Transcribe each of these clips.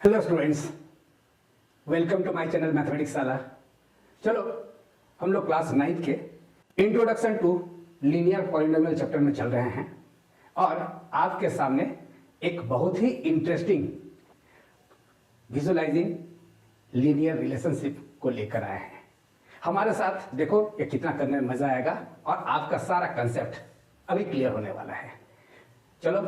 Hello students, welcome to my channel mathematics साला। चलो हम लोग क्लास 9 के introduction to linear polynomial chapter में चल रहे हैं और आपके सामने एक बहुत ही इंटरेस्टिंग विजुअलाइजिंग लीनियर रिलेशनशिप को लेकर आए हैं। हमारे साथ देखो ये कितना करने में मजा आएगा और आपका सारा कंसेप्ट अभी क्लियर होने वाला है। चलो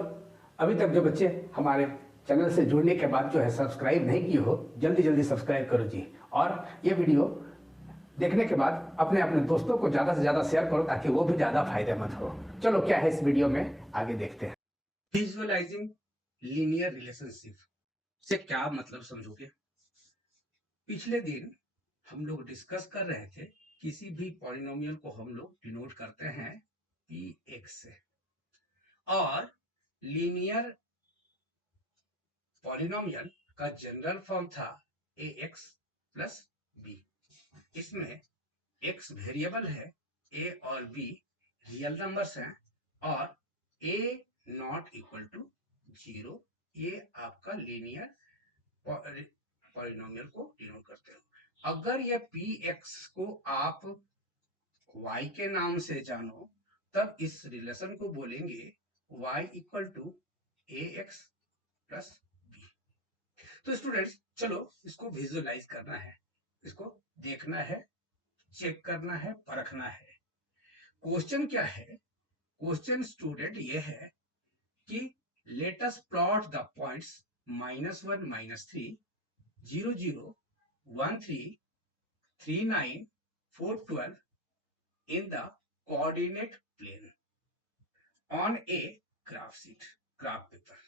अभी तक जो बच्चे हमारे चैनल से जुड़ने के बाद जो है सब्सक्राइब नहीं किए हो, जल्दी जल्दी सब्सक्राइब करो जी। और ये वीडियो देखने के बाद अपने अपने दोस्तों को ज़्यादा से ज़्यादा शेयर करो ताकि वो भी ज़्यादा फायदेमंद हो। चलो क्या है इस वीडियो में आगे देखते हैं। विजुअलाइजिंग लीनियर रिलेशनशिप से क्या मतलब समझोगे? पिछले दिन हम लोग डिस्कस कर रहे थे किसी भी पॉलिनोमियल को हम लोग डिनोट करते हैं पी एक्स से, और लीनियर पॉलिनोमियल का जनरल फॉर्म था ए एक्स प्लस बी। इसमें एक्स वेरिएबल है, ए और बी रियल नंबर्स हैं और ए नॉट इक्वल टू 0। ये आपका लीनियर पॉलिनोमियल को डिनोट करते हो। अगर ये पी एक्स को आप y के नाम से जानो तब इस रिलेशन को बोलेंगे y equal to a x plus b. तो स्टूडेंट्स चलो इसको विजुअलाइज करना है, इसको देखना है, चेक करना है, परखना है। क्वेश्चन क्या है? क्वेश्चन स्टूडेंट ये है कि let us plot the points -1 -3 0 0 1 3 3 9 4 12 in the coordinate plane on a graph sheet, graph paper.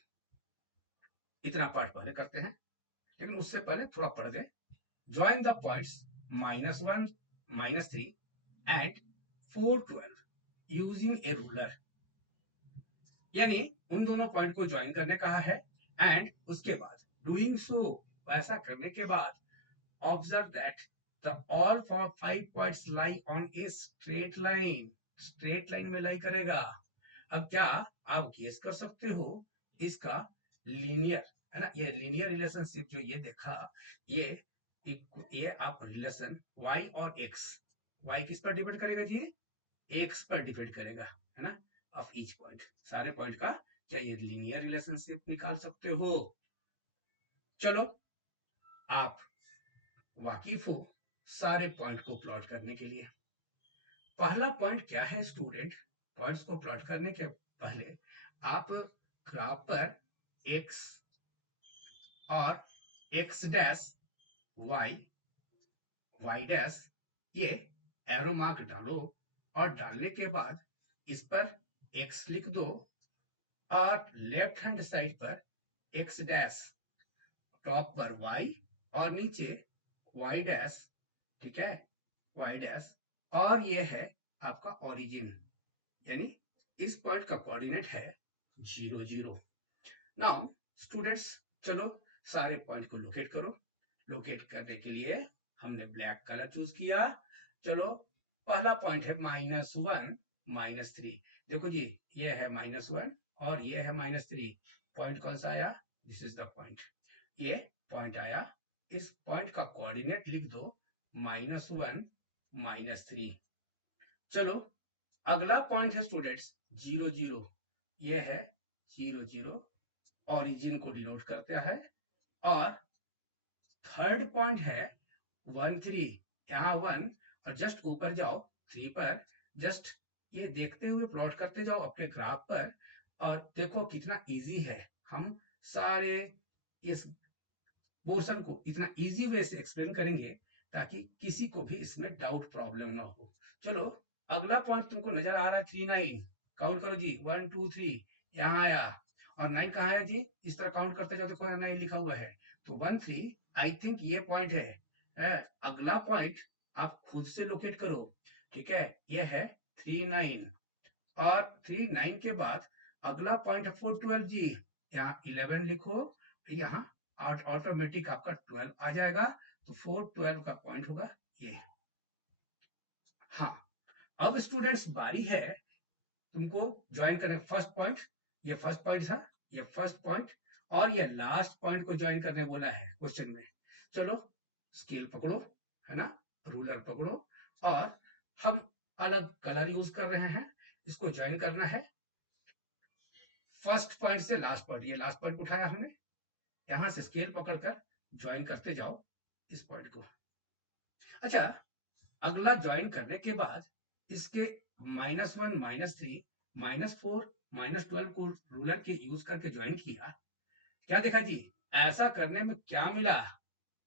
इतना पार्ट पहले करते हैं, लेकिन उससे पहले थोड़ा पढ़ गए। Join the points -1 -3 and 4 12 using a ruler। यानी उन दोनों पॉइंट को ज्वाइन करने कहा है एंड उसके बाद डूइंग सो, ऐसा करने के बाद observe that the all 5 points lie on a straight line. Straight line में लाई करेगा। अब क्या आप गेस कर सकते हो इसका लीनियर है ना, ये लीनियर रिलेशनशिप जो ये देखा, ये आप रिलेशन y और x, y किस पर डिपेंड करेगा जी? x पर डिपेंड करेगा, है ना, ऑफ ईच पॉइंट। सारे पॉइंट का क्या ये लीनियर रिलेशनशिप निकाल सकते हो? चलो आप वाकिफ हो सारे पॉइंट को प्लॉट करने के लिए। पहला पॉइंट क्या है स्टूडेंट? पॉइंट्स को प्लॉट करने के पहले आप ग्राफ पर x और x dash y y dash ये एरो मार्क डालो और डालने के बाद इस पर x लिख दो और लेफ्ट हैंड साइड पर x डैश, टॉप पर y और नीचे y डैश, ठीक है, y डैश, और ये है आपका ओरिजिन, यानी इस पॉइंट का कोऑर्डिनेट है 0 0। नाउ स्टूडेंट्स चलो सारे पॉइंट को लोकेट करो। लोकेट करने के लिए हमने ब्लैक कलर चूज किया। चलो पहला पॉइंट है -1 -3। देखो जी ये है -1 और ये है -3। पॉइंट कौन सा आया? This is the point. ये पॉइंट आया। इस पॉइंट का कोऑर्डिनेट लिख दो -1 -3। चलो अगला पॉइंट है स्टूडेंट्स 0 0। ये है 0 0, ओरिजिन को डिनोट करता है। और थर्ड पॉइंट है 1 3। यहाँ 1 और जस्ट ऊपर जाओ 3 पर, जस्ट ये देखते हुए प्लॉट करते जाओ अपने ग्राफ पर और देखो कितना इजी है। हम सारे इस पोर्शन को इतना इजी वे से एक्सप्लेन करेंगे ताकि किसी को भी इसमें डाउट प्रॉब्लम ना हो। चलो अगला पॉइंट तुमको नजर आ रहा है 3 9। काउंट करो जी 1 2 3, यहाँ आया। और 9 कहाँ है जी? इस तरह काउंट करते जाओ, देखो 9 लिखा हुआ है। तो 1 3 आई थिंक ये पॉइंट है। अगला पॉइंट आप खुद से लोकेट करो, ठीक है। ये है 3 9 और 3 9 के बाद अगला पॉइंट है 4 12 जी। यहाँ 11 लिखो, यहाँ ऑटोमेटिक आपका 12 आ जाएगा। तो 4 12 का पॉइंट होगा ये। हाँ अब स्टूडेंट्स बारी है तुमको ज्वाइन करने। फर्स्ट पॉइंट, ये फर्स्ट पॉइंट था, ये फर्स्ट पॉइंट और ये लास्ट पॉइंट को ज्वाइन करने बोला है क्वेश्चन में। चलो स्केल पकड़ो, है ना, रूलर पकड़ो, और हम अलग कलर यूज कर रहे हैं, इसको ज्वाइन करना है फर्स्ट पॉइंट से लास्ट पॉइंट। ये लास्ट पॉइंट उठाया हमने, यहां से स्केल पकड़कर ज्वाइन करते जाओ इस पॉइंट को। अच्छा, अगला ज्वाइन करने के बाद इसके -1, -3, -4, -12 को रूलर के यूज करके ज्वाइन किया। क्या देखा जी, ऐसा करने में क्या मिला,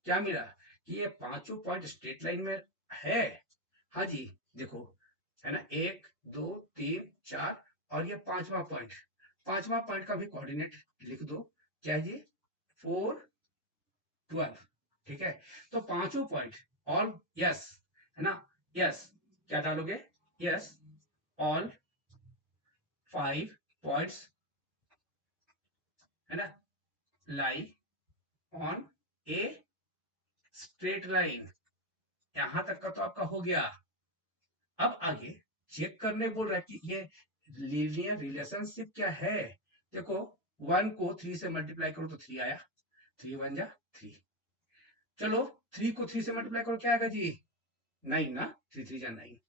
क्या मिला कि ये पांचों पॉइंट स्ट्रेट लाइन में है। हाँ जी, देखो, है ना, 1, 2, 3, 4 और ये पांचवा पॉइंट का भी कोऑर्डिनेट लिख दो। क्या है जी, 4, 12। ठीक है, तो पांचों पॉइंट ऑल यस, है ना, यस, क्या डालोगे, यस, ऑल 5 पॉइंट्स, है ना, lie on a straight line. यहां तक का तो आपका हो गया। अब आगे चेक करने बोल रहा है कि ये लीनियर रिलेशनशिप क्या है। देखो, 1 को 3 से मल्टीप्लाई करो तो 3 आया, 3 1 जा 3। चलो 3 को 3 से मल्टीप्लाई करो, क्या आएगा जी, 9 ना, 3 3 जा 9।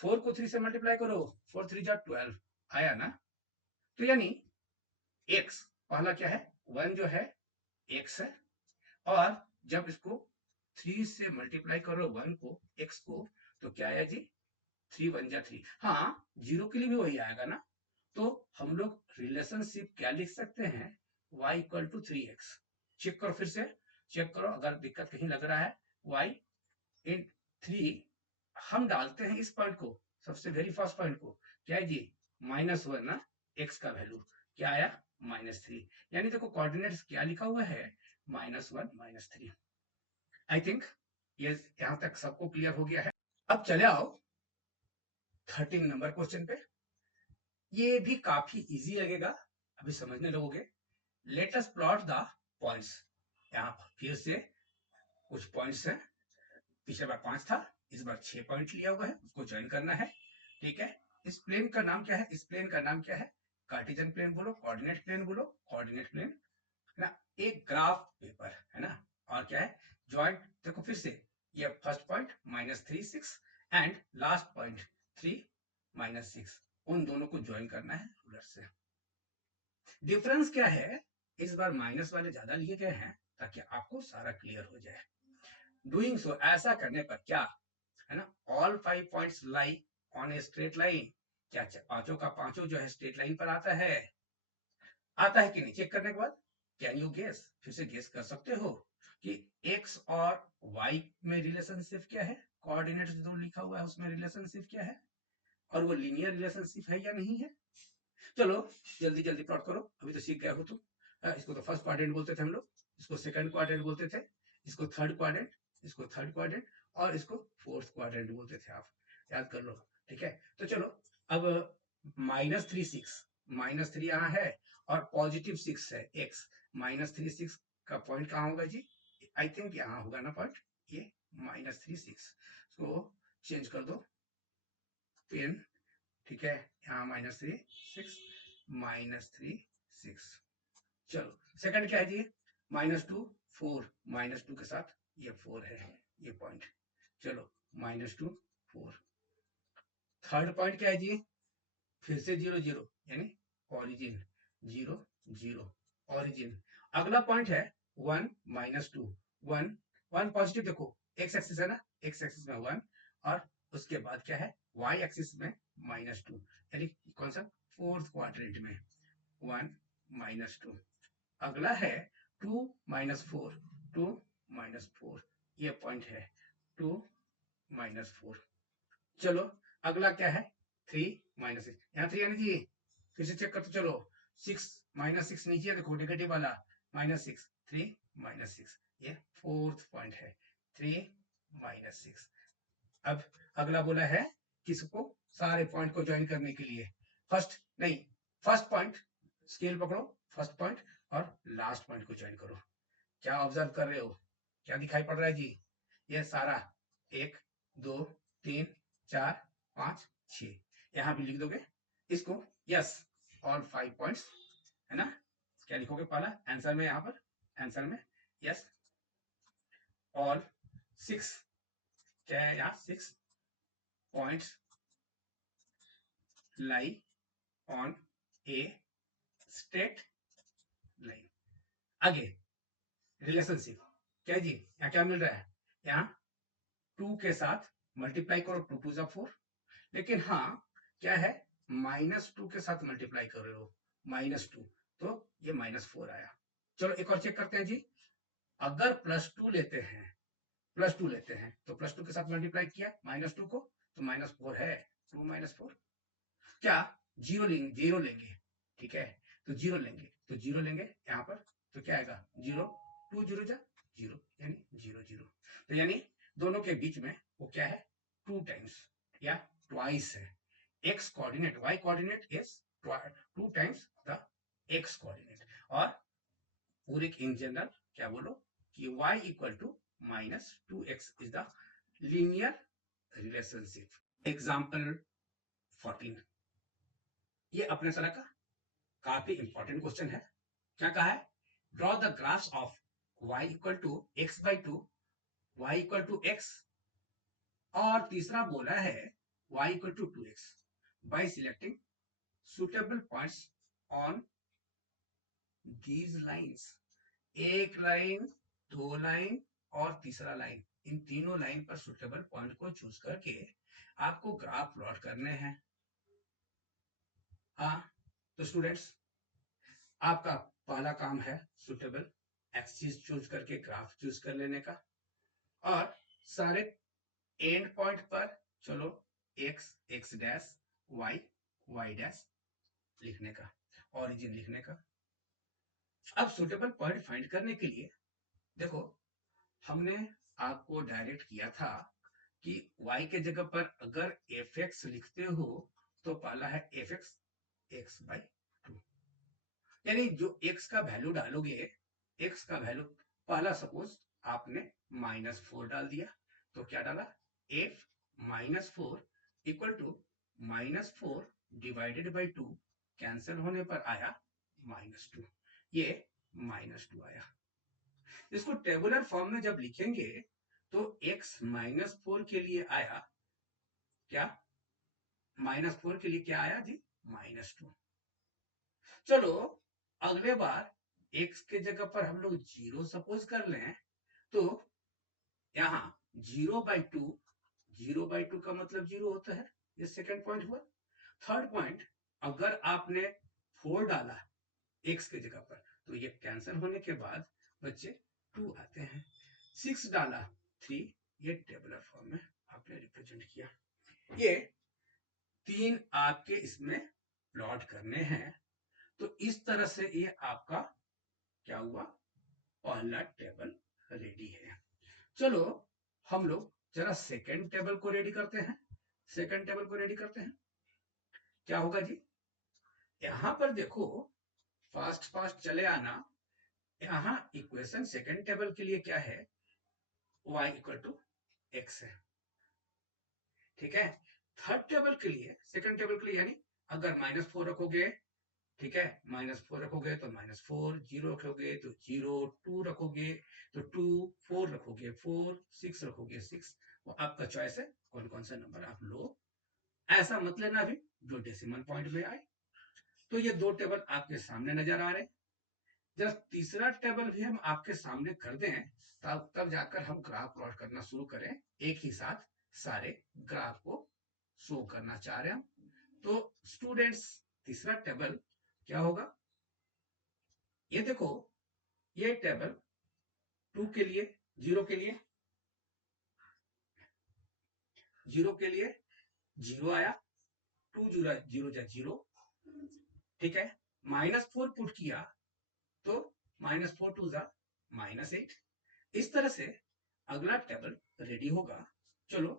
4 को 3 से मल्टीप्लाई करो, 4 3 जा 12 आया ना। तो यानी x पहला क्या है, 1 जो है x है, और जब इसको 3 से मल्टीप्लाई करो 1 को, x को, तो क्या आया जी, 3 1 जा 3। हाँ, जीरो के लिए भी वही आएगा ना। तो हम लोग रिलेशनशिप क्या लिख सकते हैं, y equal to 3x। Check करो, फिर से चेक करो, अगर दिक्कत कहीं लग रहा है। y इन 3 हम डालते हैं इस पॉइंट को, सबसे वेरी फर्स्ट पॉइंट को, क्या है जी, -1 ना, x का वैल्यू क्या आया, -3। यानी देखो कोऑर्डिनेट्स क्या लिखा हुआ है, -1 -3। आई थिंक ये यहां तक सबको क्लियर हो गया है। अब चले आओ 13 नंबर क्वेश्चन पे। ये भी काफी इजी लगेगा, अभी समझने लगोगे। Let us plot the points. यहाँ फिर से कुछ पॉइंट्स हैं, पिछले बार 5 था, इस बार 6 पॉइंट लिया हुआ है, उसको ज्वाइन करना है। ठीक है, इस प्लेन का नाम क्या है, इस प्लेन का नाम क्या है, कार्टेशियन प्लेन बोलो, कोऑर्डिनेट प्लेन बोलो, कोऑर्डिनेट प्लेन, है ना, एक ग्राफ पेपर, है ना। और क्या है, ज्वाइंट, देखो फिर से, ये first point -3 6 and last point 3 -6, उन दोनों को ज्वाइन करना है रूलर से। डिफरेंस क्या है, इस बार माइनस वाले ज्यादा लिए गए हैं ताकि आपको सारा क्लियर हो जाए। डूइंग सो, ऐसा करने पर क्या, है ना, all 5 points lie on a straight line. क्या पांचों का पांचों जो है स्ट्रेट लाइन पर आता है, आता है कि नहीं, चेक करने के बाद कैन यू गेस, फिर से गेस कर सकते हो कि x और y में रिलेशनशिप क्या है, कोऑर्डिनेट्स जो लिखा हुआ है उसमें रिलेशनशिप क्या है, और वो लीनियर रिलेशनशिप है या नहीं है। चलो जल्दी जल्दी प्लॉट करो, अभी तो सीख गए हो तुम। इसको तो फर्स्ट क्वाड्रेंट बोलते थे हम लोग, इसको सेकंड क्वाड्रेंट बोलते थे, इसको थर्ड क्वाड्रेंट, इसको थर्ड क्वाड्रेंट, और इसको फोर्थ क्वाड्रेंट बोलते थे, आप याद कर लो। ठीक है, तो चलो अब -3 6, -3 यहाँ है और +6 है x, -3 6 का पॉइंट कहाँ होगा जी, आई थिंक यहाँ होगा ना पॉइंट, ये -3 6 को चेंज कर दो पेन। ठीक है, यहाँ -3 6 -3 6। चलो सेकंड क्या है जी, -2 4, -2 के साथ ये 4 है, ये पॉइंट। चलो -2 4। थर्ड पॉइंट क्या है जी, फिर से 0 0, यानी ओरिजिन, 0 0 ओरिजिन। अगला पॉइंट है 1 -2 1 1 पॉजिटिव, देखो एक्स एक्सिस है ना, एक्स एक्सिस में 1, और उसके बाद क्या है, वाई एक्सिस में -2, यानी कौन सा, फोर्थ क्वाड्रेंट में 1 -2। अगला है 2 -4 2 -4, ये पॉइंट है 2 -4। चलो अगला क्या है, 3 -6, यहाँ 3 यानी जी, फिर से चेक करते चलो, 6 -6 नीचे देखो नेगेटिव वाला, -6 3 -6, ये फोर्थ पॉइंट है 3 -6। अब अगला बोला है किसको, सारे पॉइंट को ज्वाइन करने के लिए, फर्स्ट नहीं, फर्स्ट पॉइंट, स्केल पकड़ो, फर्स्ट पॉइंट और लास्ट पॉइंट को ज्वाइन करो। क्या ऑब्जर्व कर रहे हो, क्या दिखाई पड़ रहा है जी, ये सारा 1 2 3 4 5 6, यहां भी लिख दोगे इसको, यस, ऑल 5 पॉइंट्स, है ना, क्या लिखोगे पहला आंसर में, यहाँ पर आंसर में यस ऑल 6, क्या है यहाँ 6 points lie on a straight line. आगे रिलेशनशिप क्या है जी, यहाँ क्या मिल रहा है, यहाँ 2 के साथ मल्टीप्लाई करो, 2 टू जा 4, लेकिन हाँ क्या है -2 के साथ मल्टीप्लाई कर रहे हो, -2, तो ये -4 आया। चलो एक और चेक करते हैं जी, अगर +2 लेते हैं, +2 लेते हैं तो +2 के साथ मल्टीप्लाई किया -2 को, तो -4 है, 2 -4, क्या जीरो लेंगे, जीरो लेंगे, ठीक है, तो जीरो लेंगे, तो जीरो लेंगे यहाँ पर, तो क्या आएगा 0, 2 जीरो जा 0, यानी 0 0, तो यानी दोनों के बीच में वो क्या है 2 टाइम्स या ट्वाइस है, x coordinate y coordinate is 2 times the x coordinate, और पूरे इन जनरल क्या बोलो कि y equal to -2x is the linear relationship. Example 14, ये अपने तरह का काफी इंपॉर्टेंट क्वेश्चन है। क्या कहा है, draw the graph of y equal to x by 2, y equal to x, और तीसरा बोला है y equal to 2x by selecting suitable points on these lines. एक लाइन, दो लाइन और तीसरा लाइन, इन तीनों लाइन पर सुटेबल पॉइंट को चूज करके आपको ग्राफ प्लॉट करने हैं। हाँ तो स्टूडेंट्स, आपका पहला काम है सुटेबल एक्सिस चूज करके ग्राफ चूज कर लेने का, और सारे एंड पॉइंट पर चलो x x dash y y dash लिखने का, ओरिजिन लिखने का। अब सुटेबल पॉइंट फाइंड करने के लिए देखो, हमने आपको डायरेक्ट किया था कि y के जगह पर अगर fx लिखते हो तो पहला है fx x बाई 2, यानी जो x का वैल्यू डालोगे, x का वैल्यू पहला सपोज आपने -4 डाल दिया, तो क्या डाला f -4 equal to -4 divided by 2, cancel होने पर आया -2, ये -2 आया। इसको टेबुलर फॉर्म में जब लिखेंगे तो x -4 के लिए आया क्या, -4 के लिए क्या आया जी -2। चलो अगले बार x के जगह पर हम लोग 0 सपोज कर लें, तो यहाँ 0/2, 0/2 का मतलब 0 होता है, ये सेकंड पॉइंट हुआ। थर्ड पॉइंट, अगर आपने 4 डाला x के जगह पर तो ये कैंसिल होने के बाद बच्चे 2 आते हैं, 6 डाला 3, ये टेबुलर फॉर्म में आपने रिप्रेजेंट किया। ये 3 आपके इसमें प्लॉट करने हैं, तो इस तरह से ये आपका क्या हुआ, पहला टेबल रेडी है। चलो हम लोग जरा सेकंड टेबल को रेडी करते हैं, सेकंड टेबल को रेडी करते हैं। क्या होगा जी, यहां पर देखो फास्ट फास्ट चले आना, यहाँ इक्वेशन सेकंड टेबल के लिए क्या है, y इक्वल टू x है, ठीक है। थर्ड टेबल के लिए, सेकंड टेबल के लिए, यानी अगर -4 रखोगे, ठीक है, -4 रखोगे तो -4, 0 रखोगे तो 0, 2 रखोगे तो 2, 4 रखोगे 4, 6 रखोगे 6, वो आपका चॉइस है कौन कौन सा नंबर आप लो। ऐसा मत लेना भी जो डेसिमल पॉइंट में आए। तो ये दो टेबल आपके सामने नजर आ रहे हैं, जब तीसरा टेबल भी हम आपके सामने कर दें तब जाकर हम ग्राफ प्लॉट करना शुरू करें, एक ही साथ सारे ग्राफ को शो करना चाह रहे हैं। तो स्टूडेंट्स तीसरा टेबल क्या होगा, ये देखो, ये टेबल 2 के लिए, 0 के लिए, 0 के लिए 0 आया, 2 0 0 जा 0, ठीक है, -4 पुट किया तो -4 2 जा -8। इस तरह से अगला टेबल रेडी होगा। चलो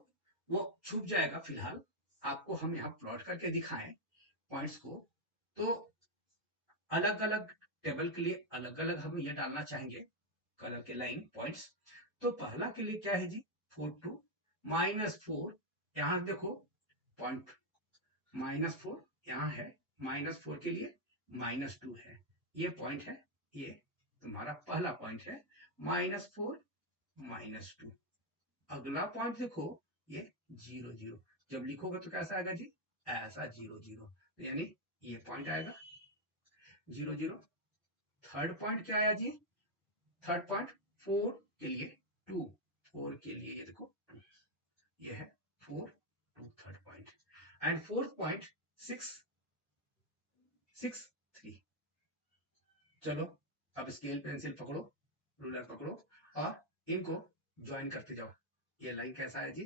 वो छुप जाएगा, फिलहाल आपको हम यहाँ प्लॉट करके दिखाएं पॉइंट्स को, तो अलग अलग टेबल के लिए अलग अलग हम ये डालना चाहेंगे कलर के लाइन पॉइंट्स। तो पहला के लिए क्या है जी 4 2 -4, यहाँ देखो पॉइंट -4 यहाँ है, -4 के लिए -2 है, ये पॉइंट है, ये तुम्हारा पहला पॉइंट है -4 -2। अगला पॉइंट देखो ये 0 0, जब लिखोगे तो कैसा आएगा जी, ऐसा 0 0, तो यानी ये पॉइंट आएगा 0 0। थर्ड पॉइंट क्या आया जी, थर्ड पॉइंट 4 के लिए 2, 4 के लिए ये देखो 2, ये है 4 2 third point. And fourth point 6 6 3। चलो अब स्केल पेंसिल पकड़ो, रूलर पकड़ो और इनको ज्वाइन करते जाओ। ये लाइन कैसा है जी,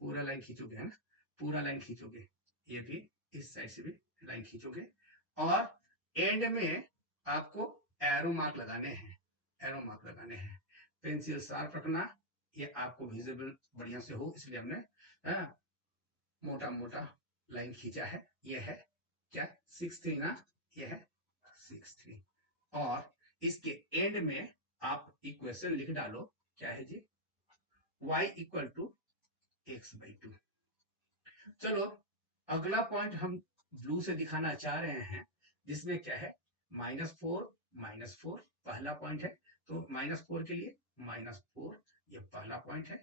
पूरा लाइन खींचोगे, है ना, पूरा लाइन खींचोगे, ये भी इस साइड से भी लाइन खींचोगे और एंड में आपको एरो मार्क लगाने हैं, एरो मार्क लगाने हैं। पेंसिल शार्प रखना, ये आपको विजिबल बढ़िया से हो इसलिए हमने मोटा मोटा लाइन खींचा है। ये है क्या 6 3 ना, ये है 6 3 और इसके एंड में आप इक्वेशन लिख डालो, क्या है जी, y इक्वल टू x/2। चलो अगला पॉइंट हम ब्लू से दिखाना चाह रहे हैं, जिसमें क्या है -4 -4 पहला पॉइंट है, तो -4 के लिए -4 ये पहला पॉइंट है,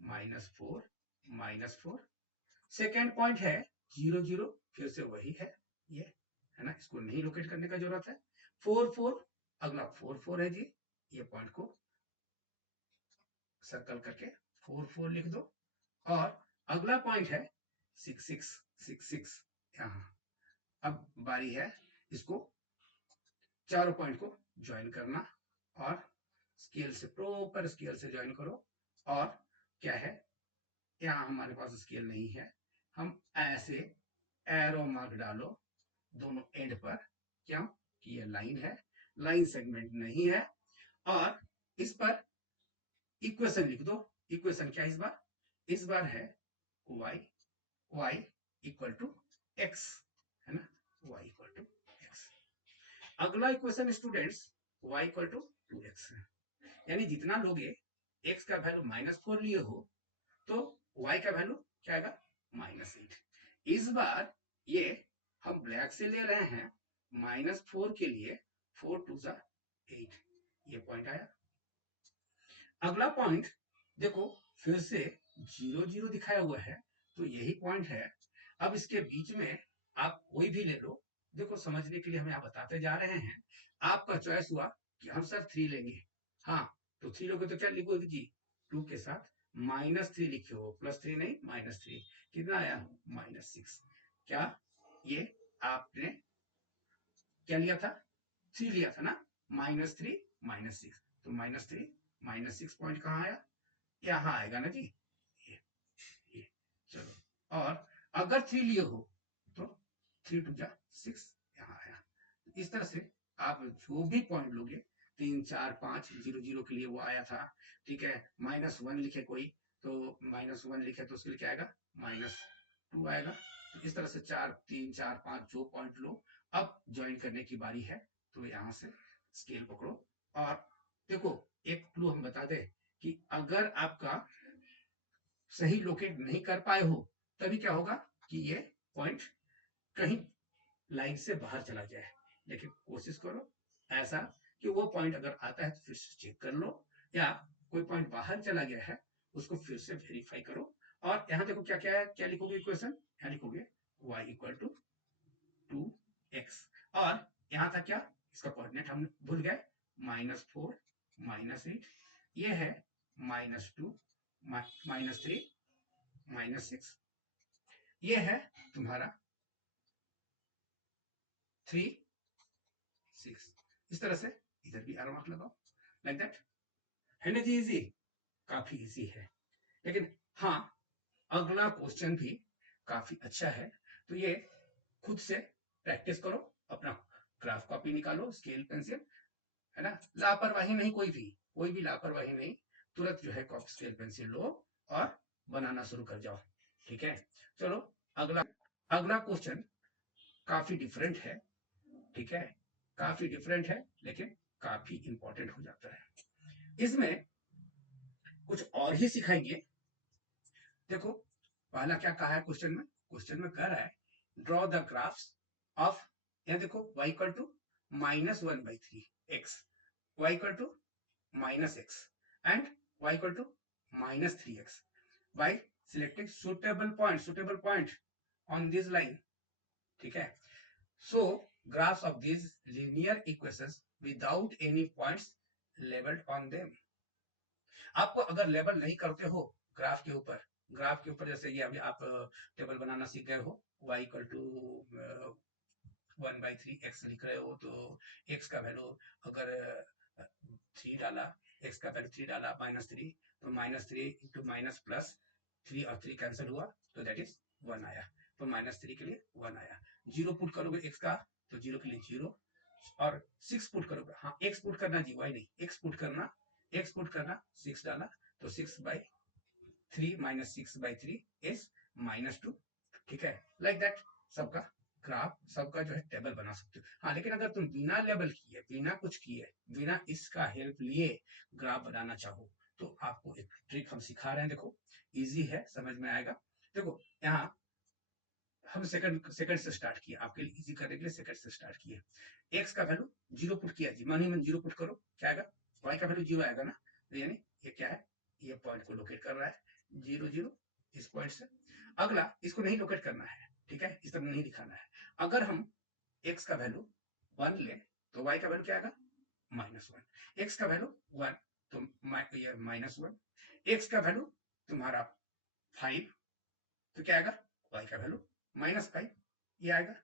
-4 -4। सेकेंड पॉइंट है 0 0, फिर से वही है, ये है ना, इसको नहीं लोकेट करने का जरूरत है। 4 4 अगला 4 4 है जी, ये पॉइंट को सर्कल करके 4 4 लिख दो और अगला पॉइंट है 6 6 6 6 यहाँ। अब बारी है इसको चारों पॉइंट को ज्वाइन करना और स्केल से प्रॉपर स्केल से ज्वाइन करो। और क्या है, यहाँ हमारे पास स्केल नहीं है, हम ऐसे एरो मार्क डालो दोनों एंड पर, क्यों कि ये लाइन है, लाइन सेगमेंट नहीं है। और इस पर इक्वेशन लिख दो, इक्वेशन क्या इस बार है y इक्वल टू x, है ना, y इक्वल टू x। अगला equation students y equal to 2x है, यानी जितना लोगे x का वैल्यू -4 लिए हो तो y का वैल्यू क्या आएगा -8। इस बार ये हम ब्लैक से ले रहे हैं, -4 के लिए 4 2 8, ये पॉइंट आया। अगला पॉइंट देखो फिर से 0 0 दिखाया हुआ है, तो यही पॉइंट है। अब इसके बीच में आप कोई भी ले लो, देखो समझने के लिए हम यहाँ बताते जा रहे हैं। आपका चॉइस हुआ कि हम सर 3 लेंगे, हाँ तो 3 लोगे तो क्या लिखोगे जी, 2 के साथ -3 लिखे हो, +3 नहीं -3, कितना आया -6। क्या ये आपने क्या लिया था, 3 लिया था ना, -3 -6, तो -3 -6 पॉइंट कहाँ आया, यहाँ आएगा ना जी, ये चलो। और अगर 3 लिए हो तो 3 2 6 यहाँ आया। इस तरह से आप जो भी पॉइंट लोगे, 3 4 5 0 0 के लिए वो आया था, ठीक है। -1 लिखे कोई तो -1 लिखे तो उसके लिए क्या आएगा -2 आएगा। तो इस तरह से 4 3 4 5 जो पॉइंट लो। अब ज्वाइन करने की बारी है, तो यहाँ से स्केल पकड़ो और देखो एक क्लू हम बता दें कि अगर आपका सही लोकेट नहीं कर पाए हो, तभी क्या होगा कि ये पॉइंट कहीं लाइन से बाहर चला जाए। लेकिन कोशिश करो ऐसा कि वो पॉइंट अगर आता है तो फिर से चेक कर लो, या कोई पॉइंट बाहर चला गया है उसको फिर से वेरीफाई करो। और यहाँ देखो क्या क्या है, क्या लिखोगे इक्वेशन, यहाँ लिखोगे y इक्वल टू 2x और यहाँ था क्या, इसका कोऑर्डिनेट हम भूल गए, -4 -8, ये है -2 -3 -6, ये है तुम्हारा 3 6। इस तरह से इधर भी एरो मार्क लगाओ, लाइक दैट, है ना जी, इजी, काफी इजी है। लेकिन हाँ अगला क्वेश्चन भी काफी अच्छा है, तो ये खुद से प्रैक्टिस करो, अपना ग्राफ कॉपी निकालो, स्केल पेंसिल, है ना, लापरवाही नहीं, कोई भी लापरवाही नहीं, तुरंत जो है कॉपी स्केल पेंसिल लो और बनाना शुरू कर जाओ, ठीक है। चलो अगला अगला क्वेश्चन काफी डिफरेंट है, ठीक है, काफी डिफरेंट है लेकिन काफी इंपॉर्टेंट हो जाता है। इसमें कुछ और ही सिखाएंगे। देखो पहला क्या कहा है क्वेश्चन में कह रहा है ड्रॉ द ग्राफ्स ऑफ, यहाँ देखो y equal to -1/3 x, y equal to -x, and y equal to -3x by selecting suitable point on this line. ठीक है, so graphs of these linear equations without any points labeled on them. आपको अगर label नहीं करते हो graph के ऊपर जैसे ये अभी आप टेबल बनाना सीख गए हो, y इक्वल टू 1/3x लिख रहे हो, तो x का वैल्यू अगर 3 डाला, x का वैल्यू 3 डाला -3, तो -3 इंटू माइनस प्लस 3 और 3 कैंसिल हुआ, तो दैट इज 1 आया, तो -3 के लिए 1 आया। 0 पुट करोगे x का, तो 0 के लिए 0, और 6 पुट करोगे, हाँ x पुट करना जी, y नहीं, x पुट करना 6 डाला, तो 6/3 माइनस 6/3 इज -2। ठीक है, लाइक दैट सबका ग्राफ, सबका जो है टेबल बना सकते हो। हाँ, लेकिन अगर तुम बिना लेबल किए, बिना कुछ किए, बिना इसका हेल्प लिए ग्राफ बनाना चाहो, तो आपको एक ट्रिक हम सिखा रहे हैं, देखो इजी है, समझ में आएगा। देखो यहाँ हम सेकंड से स्टार्ट किए, आपके लिए इजी करने के लिए सेकंड से स्टार्ट किए। एक्स का वैल्यू 0 पुट किया जी, मन ही मन 0 पुट करो, क्या आएगा, वाई का वैल्यू 0 आएगा ना, तो यानी ये क्या है, ये पॉइंट को लोकेट कर रहा है 0 0 इस पॉइंट से। अगला इसको नहीं लोकेट करना है, ठीक है, इस तरह नहीं दिखाना है। अगर हम एक्स का वैल्यू 1 ले, तो वाई का वैल्यू क्या आएगा, -1। एक्स का वैल्यू 1, तो ये -1। एक्स का वैल्यू तुम्हारा 5, तो क्या आएगा, वाई का वैल्यू -5, ये आएगा।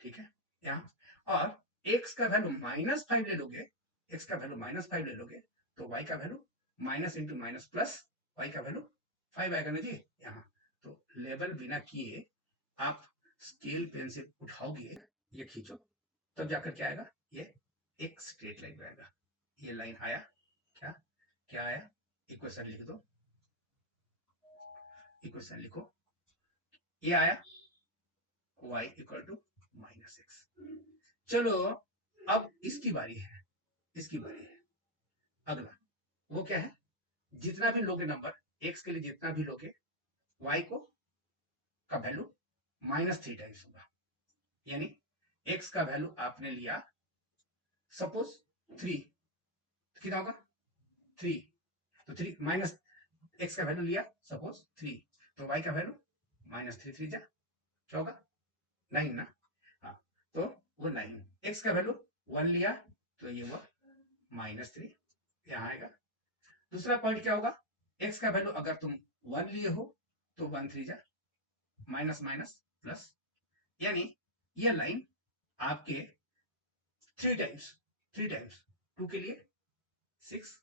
ठीक है, यहाँ और एक्स का वैल्यू -5 ले लोगे, एक्स का वैल्यू -5 ले लोगे, तो वाई का value minus into minus plus y का वैल्यू 5 आएगा ना जी। यहाँ तो लेबल बिना किए आप स्केल पेन से उठाओगे, ये खींचो, तब जाकर क्या आएगा, ये एक स्ट्रेट लाइन आएगा। ये लाइन आया, क्या क्या आया, इक्वेशन लिख दो, इक्वेशन लिखो, ये आया y इक्वल टू -x। चलो अब इसकी बारी है, इसकी बारी है। अगला वो क्या है, जितना भी लोगे नंबर, x के लिए जितना भी लोगे, y को का वैल्यू -3 टाइम्स होगा। यानी x का वैल्यू आपने लिया सपोज 3, कितना होगा 3, तो 3 माइनस x का वैल्यू लिया सपोज 3, तो y का वैल्यू -3 3 जा क्या होगा 9 ना, हाँ, तो वो 9, x का वैल्यू 1 लिया, तो ये हुआ -3, यहाँ आएगा। दूसरा पॉइंट क्या होगा, x का वैल्यू अगर तुम 1 लिए हो, तो 1 3 जा माइनस माइनस प्लस, यानी ये लाइन आपके 3 टाइम्स 2 के लिए 6,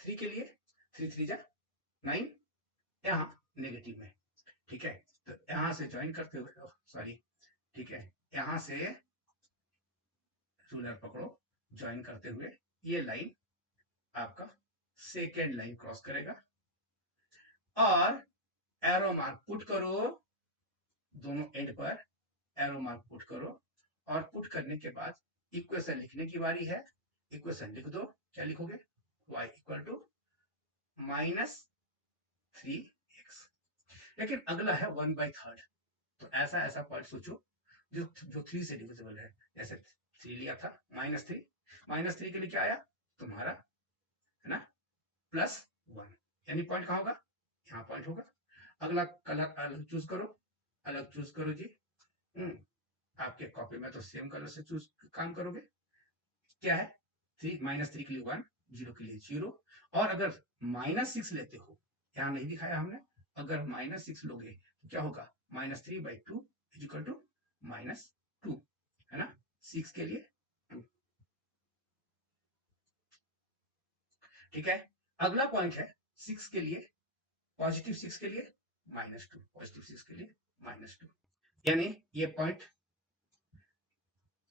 3 के लिए 3 3 जा 9, यहाँ नेगेटिव में। ठीक है, तो यहाँ से ज्वाइन करते हुए, सॉरी, ठीक है, यहाँ से रूलर पकड़ो, ज्वाइन करते हुए ये लाइन आपका सेकेंड लाइन क्रॉस करेगा, और एरो मार्क पुट करो, दोनों एंड पर एरो मार्क पुट करो, और पुट करने के बाद इक्वेशन लिखने की बारी है। इक्वेशन लिख दो, क्या लिखोगे, y इक्वल टू -3x। लेकिन अगला है 1/3, तो ऐसा ऐसा पॉइंट सोचो जो 3 से डिविजिबल है। जैसे 3 लिया था, -3 के लिए क्या आया तुम्हारा, है ना, +1, यानी पॉइंट कहाँ होगा, यहाँ पॉइंट होगा। अगला कलर अलग चूज करो जी। आपके कॉपी में तो सेम कलर से चूज काम करोगे। क्या है, -3 के लिए 1, 0 के लिए 0, और अगर -6 लेते हो, यहाँ नहीं दिखाया हमने, अगर -6 लोगे तो क्या होगा, -3/2 इज इक्वल टू -2, है ना, 6 के लिए 2। ठीक है, अगला पॉइंट है 6 के लिए, पॉजिटिव 6 के लिए -2, पॉजिटिव 6 के लिए -2, यानी ये पॉइंट,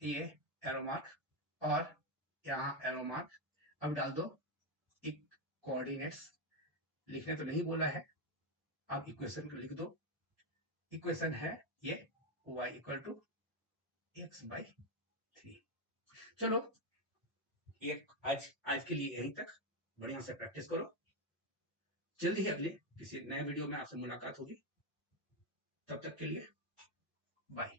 ये एरो मार्क, और यहाँ एरो मार्क। अब डाल दो एक कोऑर्डिनेट्स, लिखने तो नहीं बोला है, आप इक्वेशन को लिख दो। इक्वेशन है ये y इक्वल टू x/3। चलो ये आज के लिए यहीं तक, बढ़िया से प्रैक्टिस करो। जल्दी ही अगले किसी नए वीडियो में आपसे मुलाकात होगी, तब तक के लिए बाय।